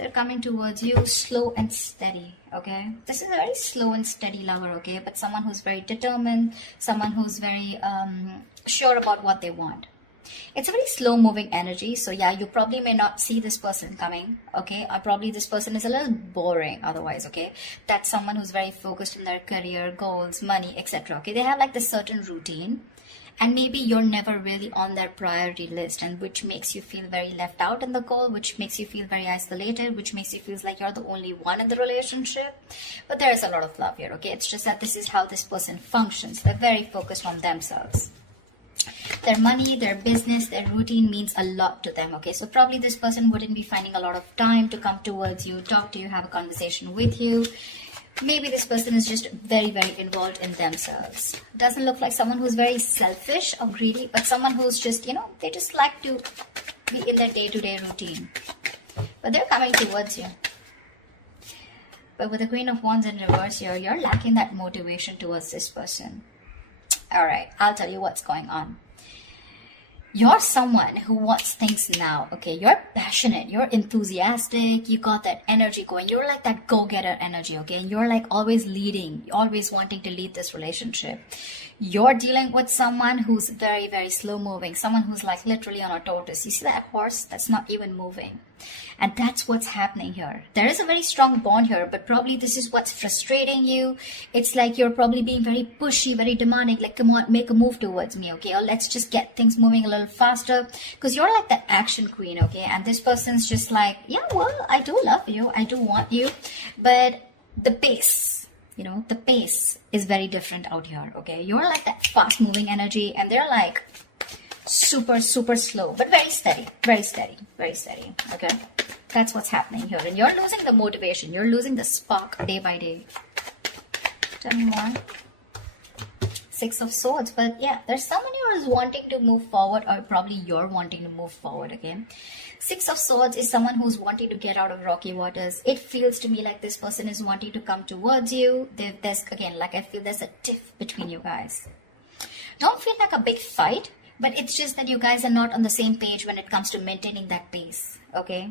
They're coming towards you slow and steady, okay? This is a very slow and steady lover, okay? But someone who's very determined, someone who's very sure about what they want. It's a very slow moving energy. So yeah, you probably may not see this person coming, okay? Or probably this person is a little boring otherwise, okay? That's someone who's very focused on their career, goals, money, etc. Okay, they have like this certain routine. And maybe you're never really on their priority list, and which makes you feel very left out in the goal, which makes you feel very isolated, which makes you feel like you're the only one in the relationship. But there's a lot of love here, okay? It's just that this is how this person functions. They're very focused on themselves. Their money, their business, their routine means a lot to them, okay? So probably this person wouldn't be finding a lot of time to come towards you, talk to you, have a conversation with you. Maybe this person is just very, very involved in themselves. Doesn't look like someone who's very selfish or greedy, but someone who's just, they just like to be in their day-to-day routine. But they're coming towards you. But with the Queen of Wands in reverse here, you're lacking that motivation towards this person. All right, I'll tell you what's going on. You're someone who wants things now, okay? You're passionate, you're enthusiastic, you got that energy going. You're like that go-getter energy, okay? And you're like always leading, always wanting to lead this relationship. You're dealing with someone who's very, very slow-moving, someone who's like literally on a tortoise. You see that horse? That's not even moving. And that's what's happening here. There is a very strong bond here, but probably this is what's frustrating you. It's like you're probably being very pushy, very demanding, like, come on, make a move towards me, okay? Or let's just get things moving a little faster. Because you're like that action queen, okay? And this person's just like, yeah, well, I do love you. I do want you. But the pace, the pace is very different out here, okay? You're like that fast-moving energy, and they're like super, super slow, but very steady, very steady, very steady, okay? That's what's happening here. And you're losing the motivation. You're losing the spark day by day. Tell me more. Six of Swords. But yeah, there's someone who is wanting to move forward, or probably you're wanting to move forward, okay? Six of Swords is someone who's wanting to get out of rocky waters. It feels to me like this person is wanting to come towards you. There's, again, like I feel there's a tiff between you guys. Don't feel like a big fight, but it's just that you guys are not on the same page when it comes to maintaining that pace, okay?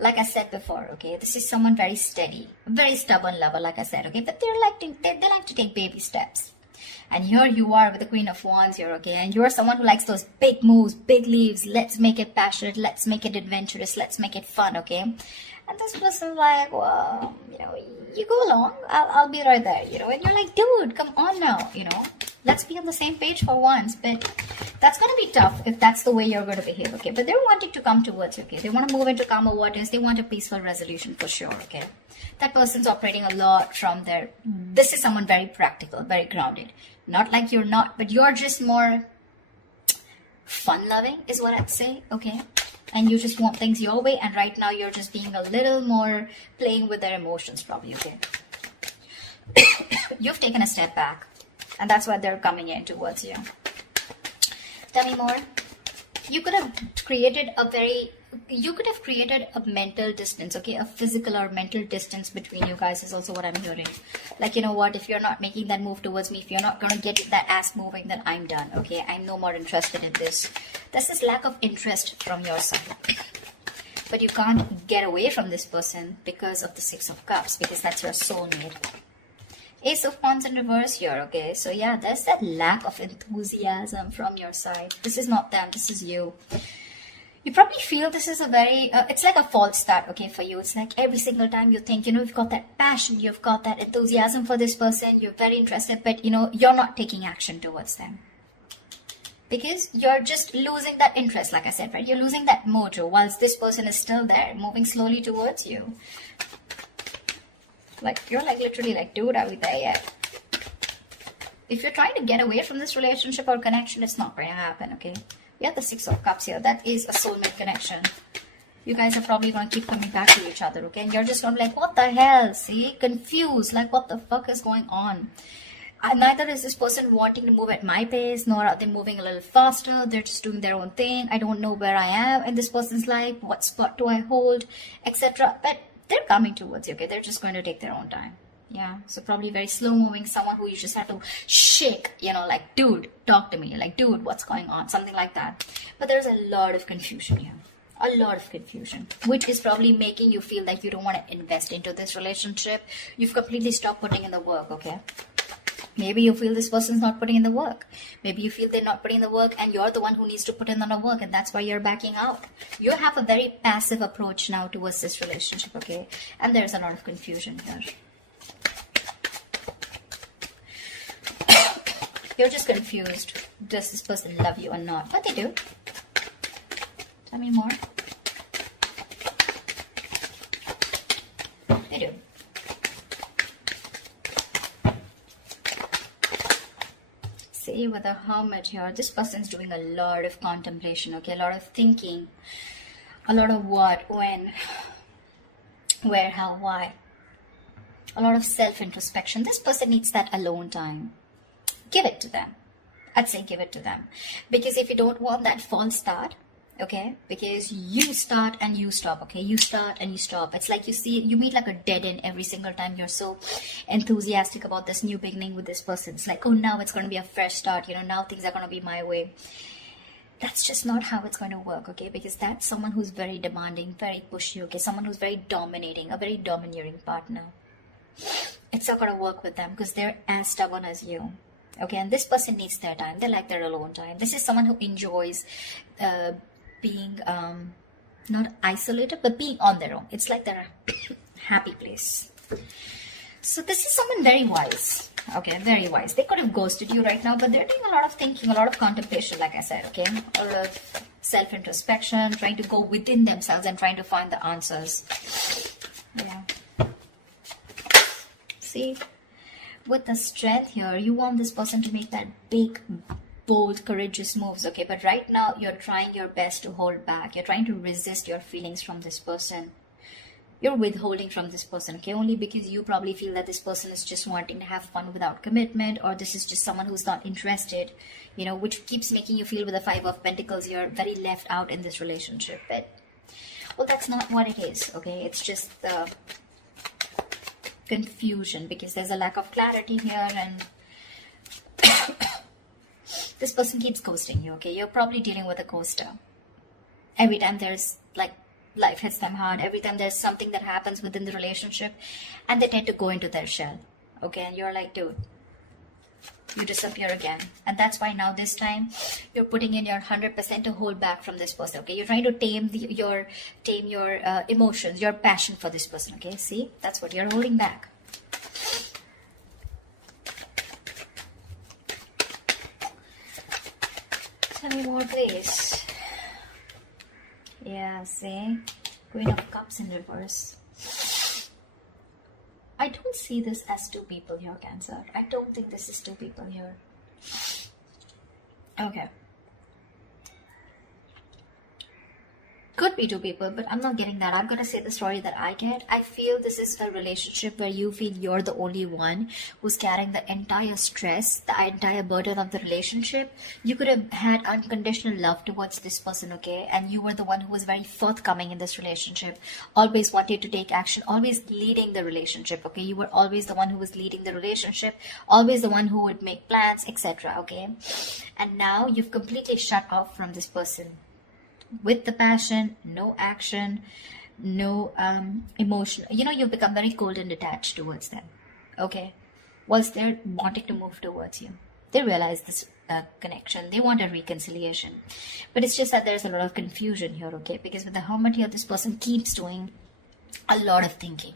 Like I said before, okay, this is someone very steady, very stubborn lover, like I said, okay, but they like to take baby steps. And here you are with the Queen of Wands here, okay, and you're someone who likes those big moves, big leaves. Let's make it passionate, let's make it adventurous, let's make it fun, okay? And this person's like, well, you go along, I'll be right there, and you're like, dude, come on now, let's be on the same page for once. But that's going to be tough if that's the way you're going to behave, okay? But they're wanting to come towards you, okay? They want to move into calmer waters. They want a peaceful resolution for sure, okay? That person's operating a lot from their... This is someone very practical, very grounded. Not like you're not, but you're just more fun-loving is what I'd say, okay? And you just want things your way, and right now you're just being a little more playing with their emotions probably, okay? You've taken a step back, and that's why they're coming in towards you. Tell me more. You could have created a mental distance, okay? A physical or mental distance between you guys is also what I'm hearing. Like, you know what? If you're not making that move towards me, if you're not going to get that ass moving, then I'm done, okay? I'm no more interested in this. This is lack of interest from your side. But you can't get away from this person because of the Six of Cups, because that's your soulmate. Ace of Wands in reverse here, okay? So yeah, there's that lack of enthusiasm from your side. This is not them, this is you. You probably feel this is a very, it's like a false start, okay, for you. It's like every single time you think, you've got that passion, you've got that enthusiasm for this person, you're very interested, but, you're not taking action towards them. Because you're just losing that interest, like I said, right? You're losing that mojo whilst this person is still there, moving slowly towards you. Like, you're like literally like, dude, are we there yet? If you're trying to get away from this relationship or connection, it's not going to happen, okay? We have the Six of Cups here. That is a soulmate connection. You guys are probably going to keep coming back to each other, okay? And you're just going to be like, what the hell? See? Confused. Like, what the fuck is going on? Neither is this person wanting to move at my pace, nor are they moving a little faster. They're just doing their own thing. I don't know where I am in this person's life. What spot do I hold? Etc. But they're coming towards you, okay? They're just going to take their own time. Yeah, so probably very slow moving, someone who you just have to shake, like, dude, talk to me. Like, dude, what's going on? Something like that. But there's a lot of confusion here. A lot of confusion, which is probably making you feel like you don't want to invest into this relationship. You've completely stopped putting in the work, okay? Maybe you feel this person's not putting in the work. Maybe you feel they're not putting in the work and you're the one who needs to put in the work, and that's why you're backing out. You have a very passive approach now towards this relationship, okay? And there's a lot of confusion here. You're just confused. Does this person love you or not? But they do. Tell me more. They do. See, with the Hermit here, this person's doing a lot of contemplation, okay? A lot of thinking. A lot of what, when, where, how, why. A lot of self-introspection. This person needs that alone time. Give it to them. I'd say give it to them. Because if you don't want that false start, okay, because you start and you stop, okay, you start and you stop. It's like you meet like a dead end every single time. You're so enthusiastic about this new beginning with this person. It's like, oh, now it's going to be a fresh start, now things are going to be my way. That's just not how it's going to work, okay, because that's someone who's very demanding, very pushy, okay, someone who's very dominating, a very domineering partner. It's not going to work with them because they're as stubborn as you. Okay, and this person needs their time. They like their alone time. This is someone who enjoys being not isolated, but being on their own. It's like their happy place. So this is someone very wise. Okay, very wise. They could have ghosted you right now, but they're doing a lot of thinking, a lot of contemplation, like I said, okay? A lot of self-introspection, trying to go within themselves and trying to find the answers. Yeah. See? With the Strength here, you want this person to make that big, bold, courageous moves, okay? But right now, you're trying your best to hold back. You're trying to resist your feelings from this person. You're withholding from this person, okay? Only because you probably feel that this person is just wanting to have fun without commitment, or this is just someone who's not interested, which keeps making you feel with the Five of Pentacles, you're very left out in this relationship. But, well, that's not what it is, okay? It's just the confusion because there's a lack of clarity here, and this person keeps ghosting you, okay? You're probably dealing with a ghoster. Every time there's like life hits them hard, every time there's something that happens within the relationship, and they tend to go into their shell, okay? And you're like, dude, you disappear again. And that's why now this time you're putting in your 100% to hold back from this person, okay? You're trying to tame your emotions, your passion for this person, okay? See, that's what you're holding back. Tell me more, please. Yeah, see, Queen of Cups in reverse. I don't see this as two people here, Cancer. I don't think this is two people here. Okay. Could be two people, but I'm not getting that. I'm going to say the story that I get. I feel this is a relationship where you feel you're the only one who's carrying the entire stress, the entire burden of the relationship. You could have had unconditional love towards this person, okay? And you were the one who was very forthcoming in this relationship, always wanted to take action, always leading the relationship, okay? You were always the one who was leading the relationship, always the one who would make plans, etc., okay? And now you've completely shut off from this person. With the passion, no action, no emotion. You've become very cold and detached towards them, okay? Whilst they're wanting to move towards you. They realize this connection. They want a reconciliation. But it's just that there's a lot of confusion here, okay? Because with the Hermit here, this person keeps doing a lot of thinking,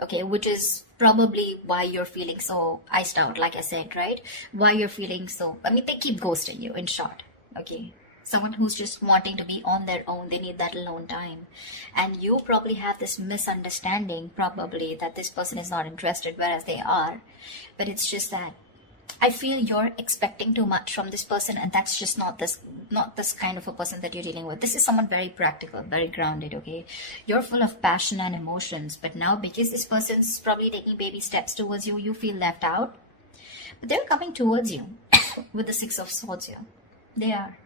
okay? Which is probably why you're feeling so iced out, like I said, right? Why you're feeling so... they keep ghosting you, in short, okay? Someone who's just wanting to be on their own. They need that alone time. And you probably have this misunderstanding, probably, that this person is not interested, whereas they are. But it's just that I feel you're expecting too much from this person, and that's just not this kind of a person that you're dealing with. This is someone very practical, very grounded, okay? You're full of passion and emotions, but now because this person's probably taking baby steps towards you, you feel left out. But they're coming towards you with the Six of Swords here. They are.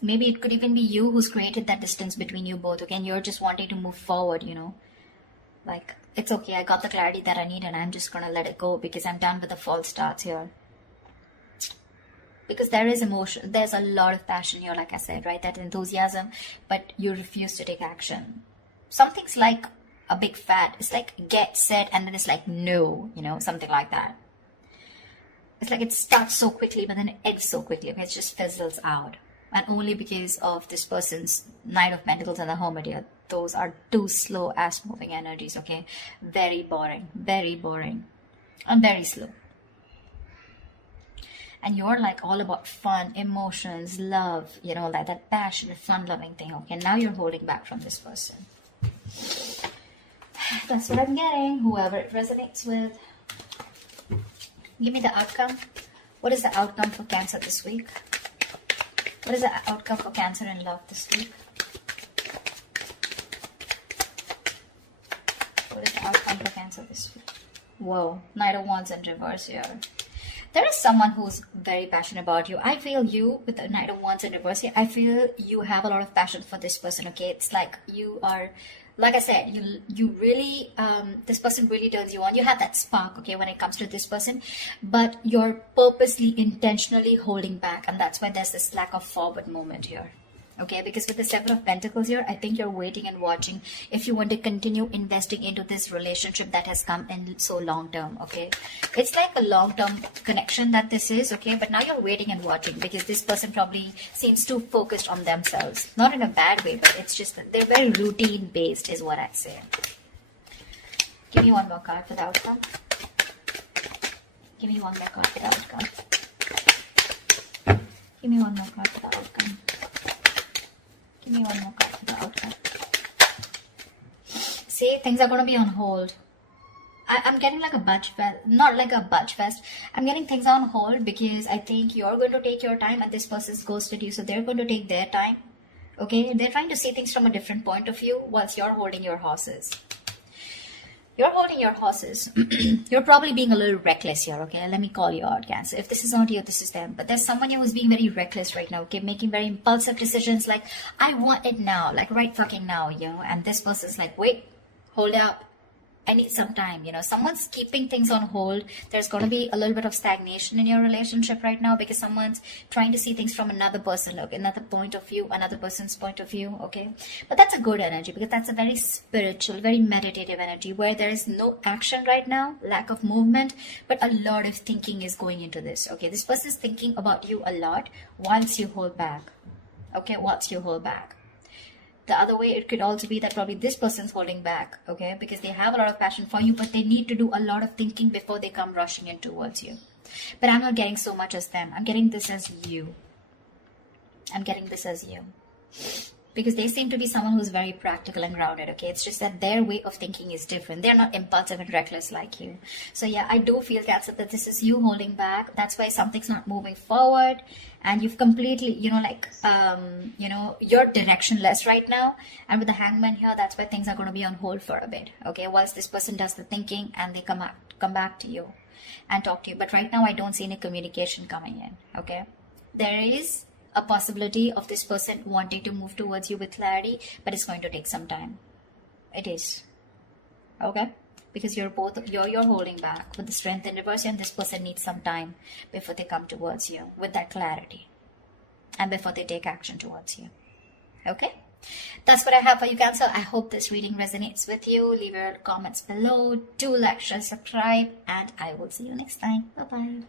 Maybe it could even be you who's created that distance between you both, okay? And you're just wanting to move forward, Like, it's okay, I got the clarity that I need and I'm just gonna let it go because I'm done with the false starts here. Because there is emotion, there's a lot of passion here, like I said, right? That enthusiasm, but you refuse to take action. Something's like a big fat, it's like get set and then it's like no, something like that. It's like it starts so quickly but then it ends so quickly. Okay, it just fizzles out, and only because of this person's Knight of Pentacles and the Hermit here. Those are two slow ass moving energies. Okay, very boring and very slow. And you're like all about fun, emotions, love, like that passionate, fun-loving thing. Okay, now you're holding back from this person. That's what I'm getting. Whoever it resonates with. Give me the outcome. What is the outcome for Cancer this week? What is the outcome for Cancer in love this week? What is the outcome for Cancer this week? Whoa, Knight of Wands in reverse here. There is someone who's very passionate about you. I feel you with the Knight of Wands in reverse here. I feel you have a lot of passion for this person, okay? It's like you are, like I said, you really, this person really turns you on. You have that spark, okay, when it comes to this person, but you're purposely, intentionally holding back, and that's why there's this lack of forward movement here. Okay, because with the Seven of Pentacles here, I think you're waiting and watching if you want to continue investing into this relationship that has come in so long term. Okay, it's like a long-term connection that this is. Okay, but now you're waiting and watching because this person probably seems too focused on themselves. Not in a bad way, but it's just that they're very routine based is what I'd say. Give me one more card for the outcome. Give me one more card for the outcome. Give me one more card for the outcome. Give me one more card for the outcome. See, things are going to be on hold. I'm getting like a budge fest, not like a budge fest. I'm getting things on hold because I think you're going to take your time and this person's ghosted you. So they're going to take their time. Okay, they're trying to see things from a different point of view whilst you're holding your horses. You're holding your horses. You're probably being a little reckless here, okay? Let me call you out, Cancer. If this is not you, this is them. But there's someone here who's being very reckless right now, okay? Making very impulsive decisions like, I want it now, like right fucking now, And this person's like, wait, hold up. I need some time, Someone's keeping things on hold. There's going to be a little bit of stagnation in your relationship right now because someone's trying to see things from another person, look, another point of view, another person's point of view, okay? But that's a good energy because that's a very spiritual, very meditative energy where there is no action right now, lack of movement, but a lot of thinking is going into this, okay? This person is thinking about you a lot whilst you hold back, okay? Whilst you hold back. The other way, it could also be that probably this person's holding back, okay? Because they have a lot of passion for you, but they need to do a lot of thinking before they come rushing in towards you. But I'm not getting so much as them. I'm getting this as you. I'm getting this as you. Because they seem to be someone who's very practical and grounded, okay? It's just that their way of thinking is different. They're not impulsive and reckless like you. So yeah, I do feel, Cancer, that this is you holding back. That's why something's not moving forward. And you've completely, you're directionless right now. And with the Hangman here, that's why things are going to be on hold for a bit, okay? Whilst this person does the thinking and they come back to you and talk to you. But right now, I don't see any communication coming in, okay? There is a possibility of this person wanting to move towards you with clarity, but it's going to take some time. It is. Okay? Because you're holding back with the Strength in reverse, and this person needs some time before they come towards you with that clarity and before they take action towards you. Okay? That's what I have for you, Cancer. I hope this reading resonates with you. Leave your comments below. Do like, share, subscribe, and I will see you next time. Bye-bye.